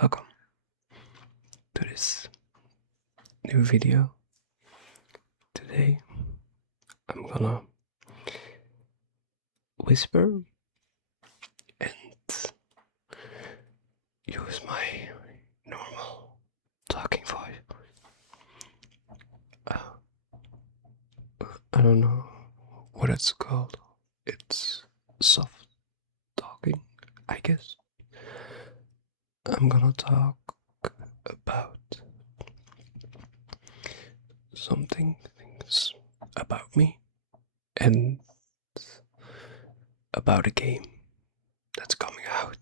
Welcome to this new video. Today I'm gonna whisper and use my normal talking voice. I don't know what it's called. It's soft talking, I guess. I'm gonna talk about things about me and about a game that's coming out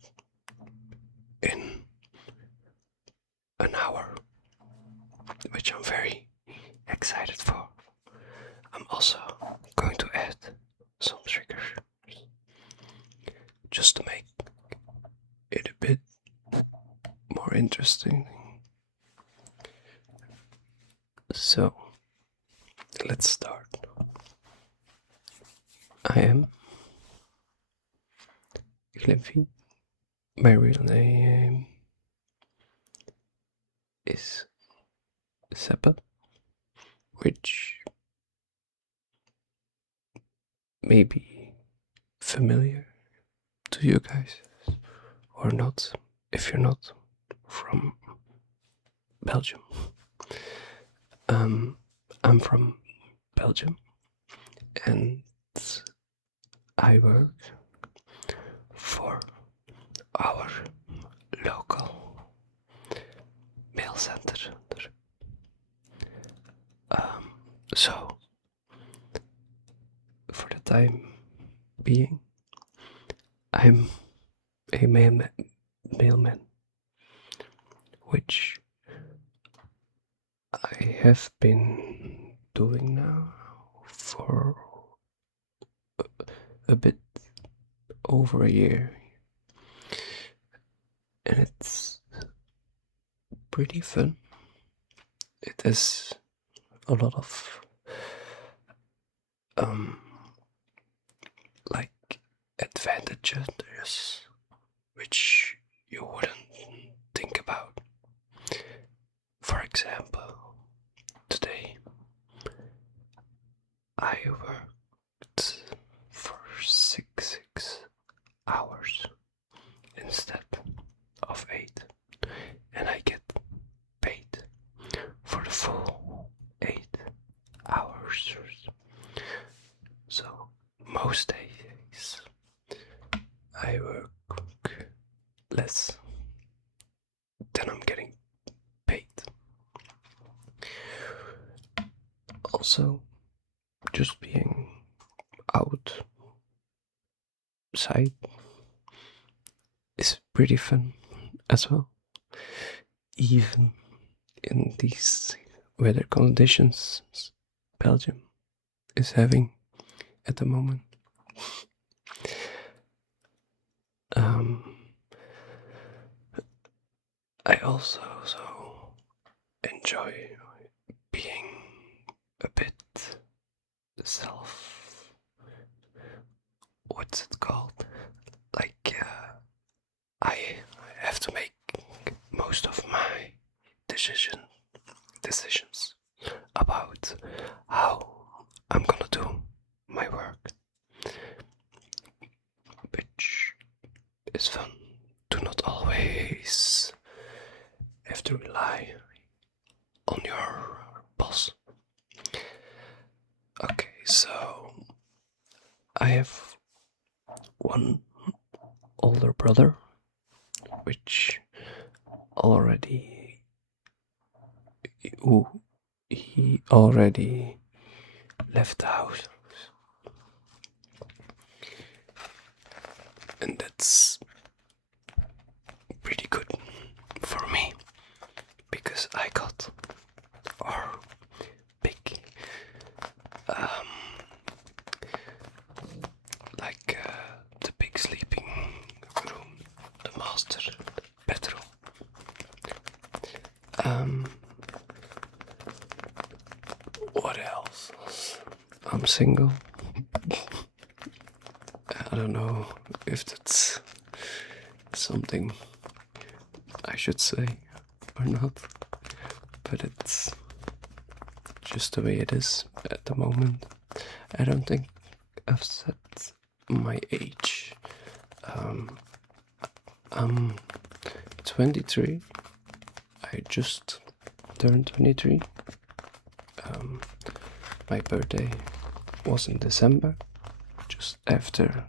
in an hour, which I'm very excited for. I'm also going to add some triggers just to make it a bit more interesting. So, let's start. I am Cliffy. My real name is Seppa, which may be familiar to you guys or not if you're not from Belgium. I'm from Belgium and I work for our local mail center. So, for the time being, I'm a mailman, which I have been doing now for a bit over a year, and it's pretty fun. It has a lot of like advantages which you wouldn't think about. For example, today I worked for six hours instead of 8, and I get paid for the full 8 hours. So most days I work less than I'm getting paid. Also, just being outside is pretty fun as well, even in these weather conditions Belgium is having at the moment. I also enjoy being a bit what's it called? Like, I have to make most of my decisions about how I'm gonna do my work, which is fun to not always have to rely on your boss. Okay, so I have one older brother, which he already left the house, and that's pretty good for me because I got our big the big sleeping room, the master bedroom. What else? I'm single. I don't know if that's something I I should say, or not, but it's just the way it is at the moment. I don't think I've set my age. I'm 23. I just turned 23. My birthday was in December, just after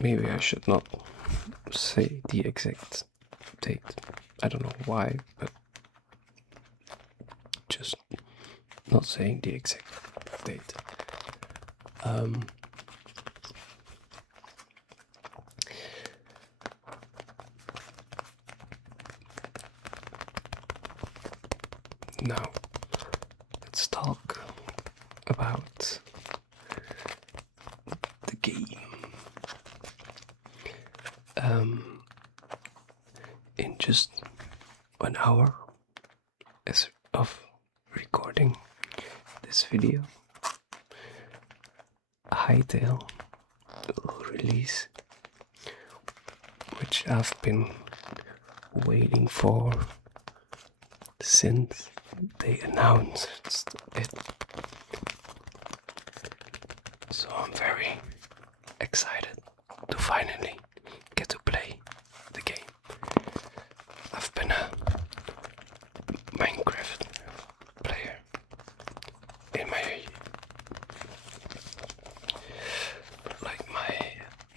maybe I should not say the exact date. I don't know why, but just not saying the exact date. Now, let's talk about the game. In just 1 hour as of recording this video, Hytale will release, which I've been waiting for since they announced it. So I'm very excited to finally get to play the game. I've been a Minecraft player in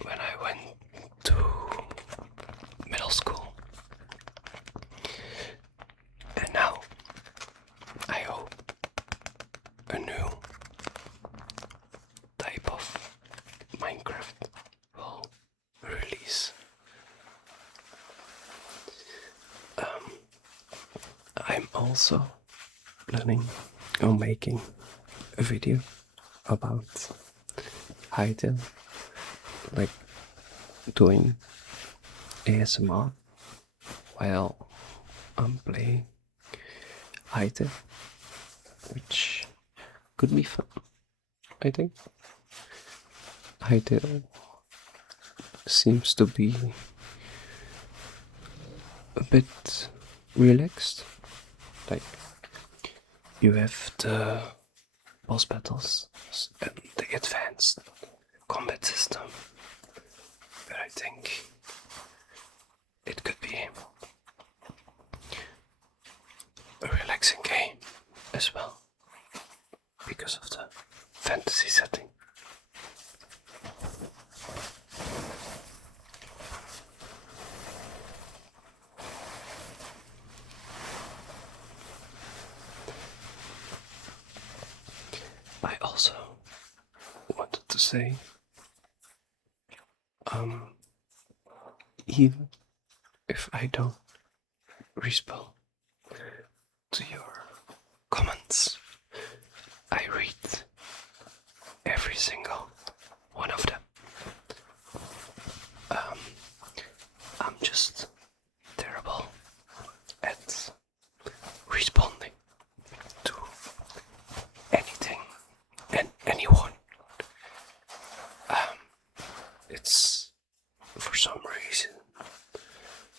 when I went to middle school, and now I hope a new type of Minecraft will release. I'm also planning on making a video about Hytale, like doing ASMR while I'm playing Hytale, which could be fun, I think. Hytale seems to be a bit relaxed. Like, you have the boss battles and the advanced combat system, but I think it could be a relaxing game as well because of the fantasy setting. I also wanted to say, even if I don't respond to your comments, I read every single one of them. I'm just terrible at responding to anything and anyone. It's for some reason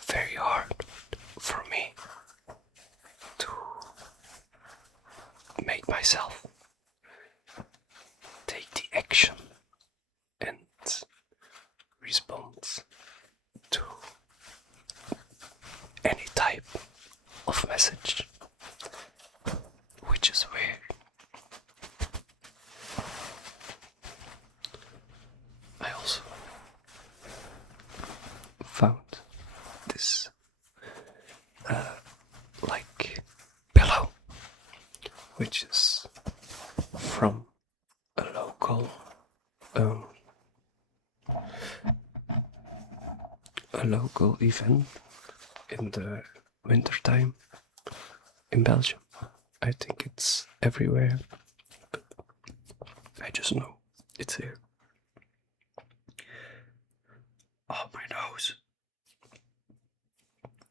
very hard for me to make myself take the action and respond to any type of message, which is weird. I also found this like pillow, which is from a local event in the wintertime in Belgium. I think it's everywhere, but I just know it's here. Oh, my nose.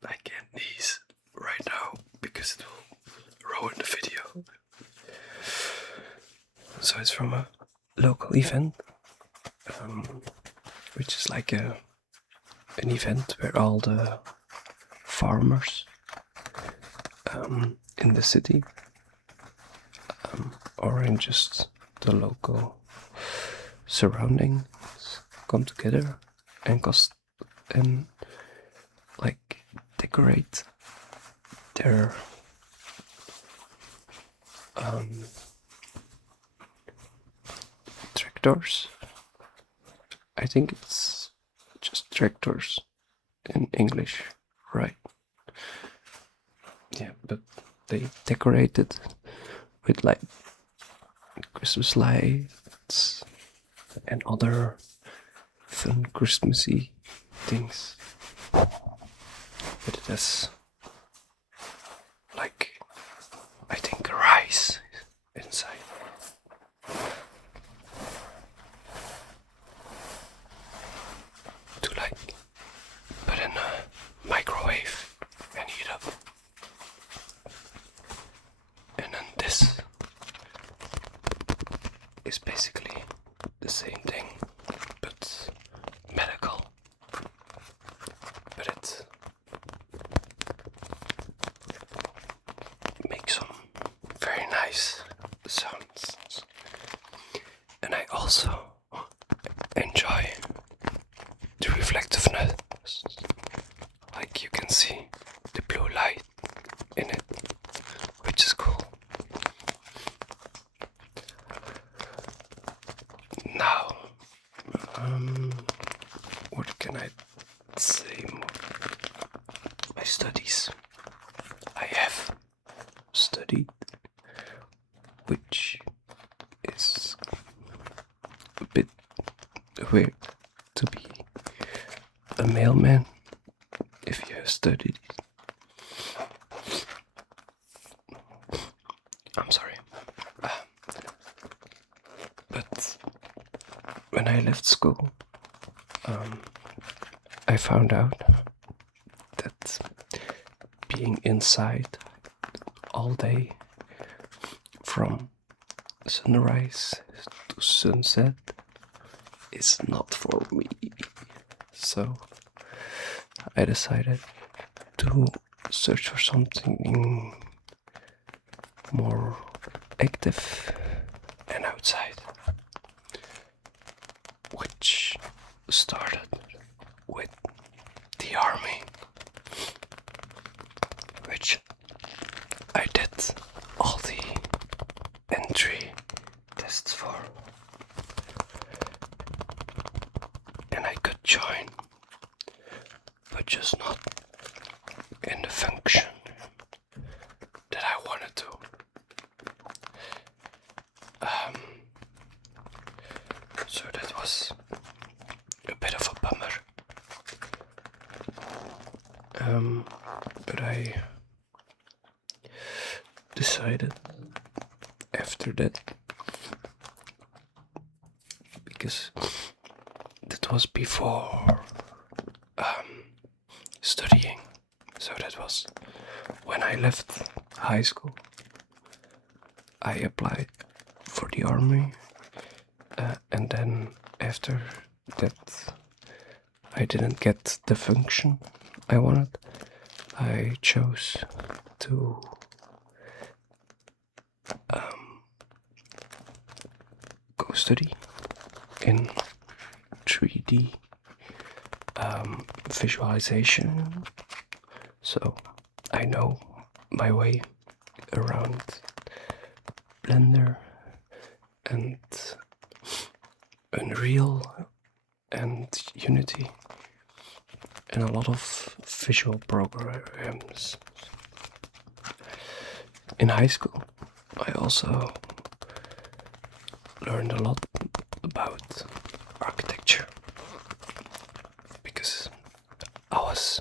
I can't sneeze right now because it will ruin the video. So it's from a local event which is like an event where all the farmers in the city or in just the local surroundings come together and like decorate their tractors. I think it's just tractors in English, right? Yeah, but they decorate it with like Christmas lights and other fun Christmassy things. But it has like, I think, rice inside. To like put in a microwave and heat up. And then this is basically the same thing, but medical. But it makes some very nice sounds. And I also enjoy the reflectiveness. Like you can see the blue light in it, which is cool. Now, what can I say more? My studies. I have studied, which is a bit weird to be a mailman if you have studied. I'm sorry. But when I left school, I found out that being inside all day from sunrise to sunset is not for me. So I decided to search for something more active and outside, which started with the army, which I did all the entry tests for, and I could join, but just not in the function that I wanted to. So that was a bit of a bummer. But I decided after that, because that was before studying, so that was when I left high school. I applied for the army, and then after that I didn't get the function I wanted. I chose to go study in 3D visualization, so I know my way around Blender and Unreal and Unity and a lot of visual programs. In high school, I also learned a lot about architecture because I was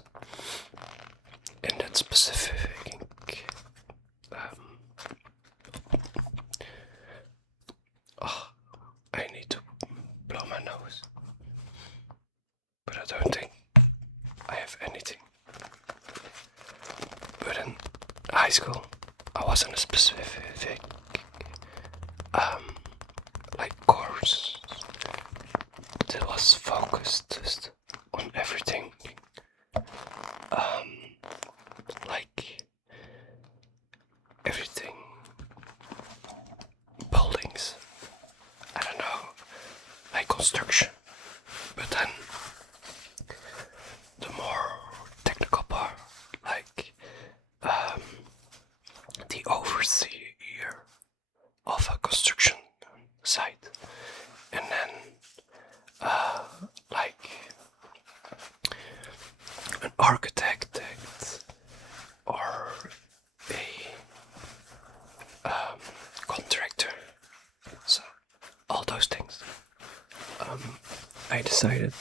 in that specific I need to blow my nose, but I don't think I have anything. But in high school, I was in a specific like course focused just on everything. Like everything. Buildings. I don't know. Like construction. But then the more technical part, like the overseer of a construction site, and then like an architect or a contractor. So all those things. I decided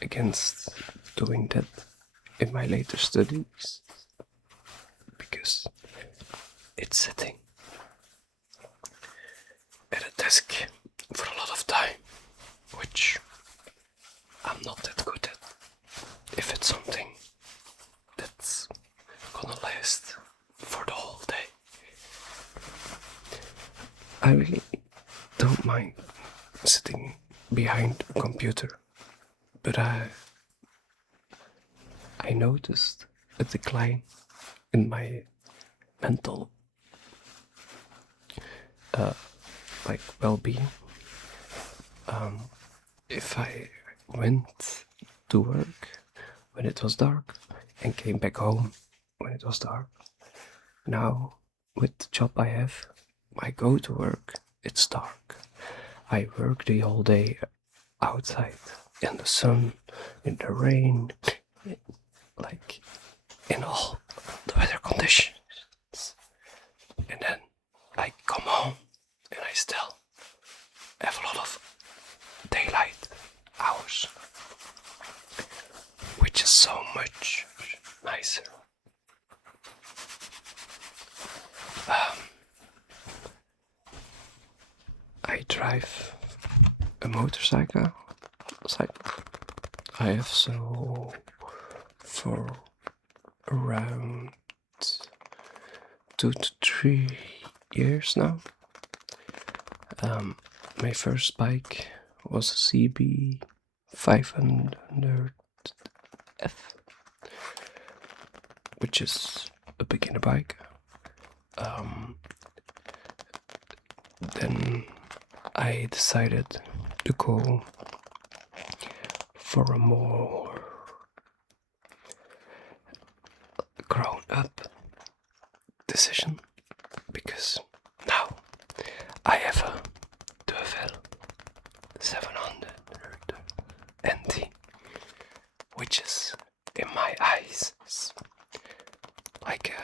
against doing that in my later studies because it's sitting at a desk for a lot of time, which I'm not that good at. If it's something that's gonna last for the whole day, I really don't mind sitting behind a computer, but I noticed a decline in my mental like well-being. If I went to work when it was dark and came back home when it was dark. Now, with the job I have, I go to work, it's dark. I work the whole day outside, in the sun, in the rain, like in all the weather conditions. And then I come home and I still have a lot of daylight hours, which is so much nicer. I drive a motorcycle. I have so for around 2 to 3 years now. My first bike was a CB 500F, which is a beginner bike. Then I decided to go for a more grown-up decision, because now I have a Duvel 700 NT, which is, in my eyes, like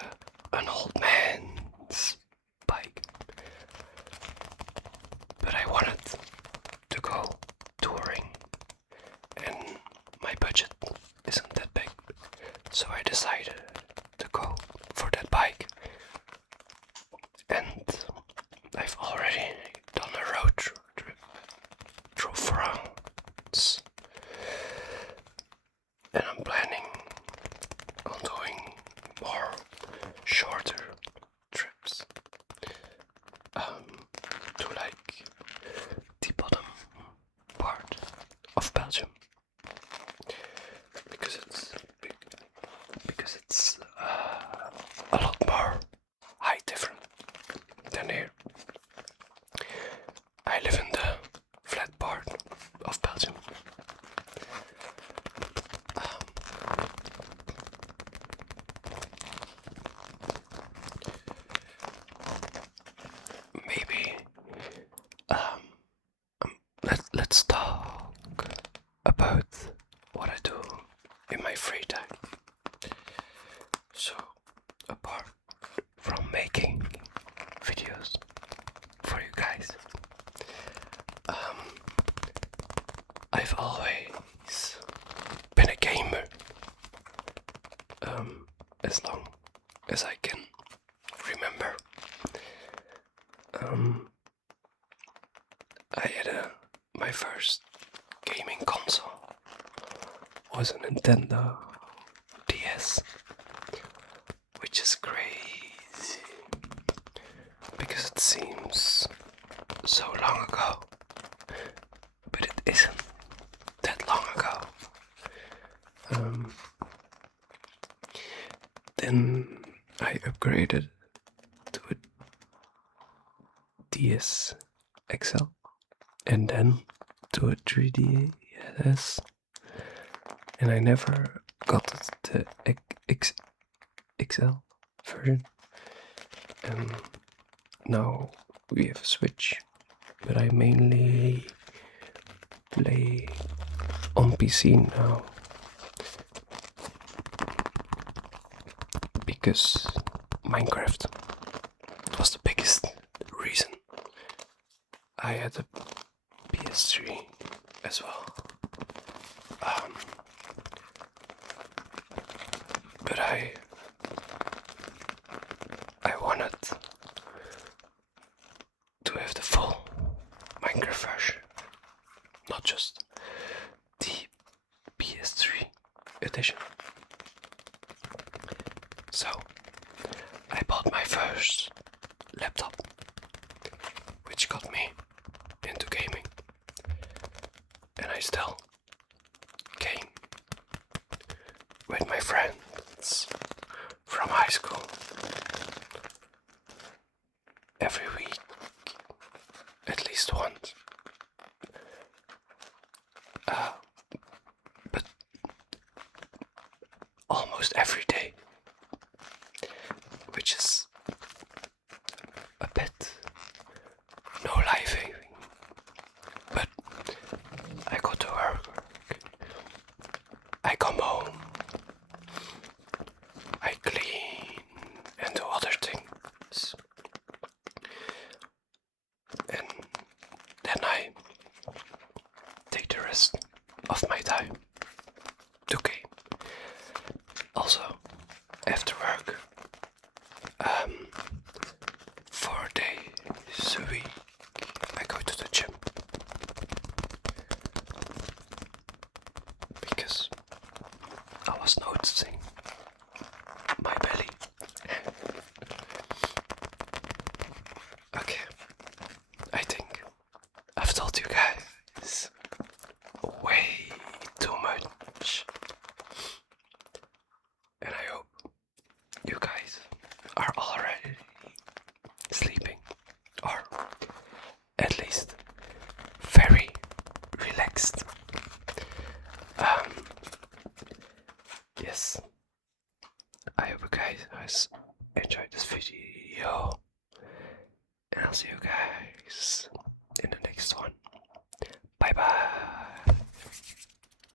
an old man's bike. But I wanted to go touring, and my budget isn't that big, so I decided to go for that bike. And I've already done a road trip through France, and I'm planning on doing more shorter trips to like the bottom part of Belgium, because it's a lot more height different than here. I live in the flat part of Belgium. Maybe let's talk about what I do in my free time. So, apart from making videos for you guys, I've always been a gamer, as long as I can remember. I had my first gaming console was a Nintendo DS, which is crazy because it seems so long ago, but it isn't that long ago. Then I upgraded to a DS XL and then to a 3DS, and I never got the XL version. And now we have a Switch, but I mainly play on PC now because Minecraft was the biggest reason. I had a PS3 as well, but I wanted to have the full Minecraft version, not just the PS3 edition. So I bought my first laptop, which got me into gaming, and I still game with my friends from high school every week, at least once. But almost every day, which is a bit no living. But I go to work, I come home, I clean and do other things, and then I take the rest of my time to game. Also, after work, 4 days a week, I go to the gym because I was noticing my belly. Okay, I think I've told you guys way too much, and I hope you guys are already sleeping, or at least very relaxed.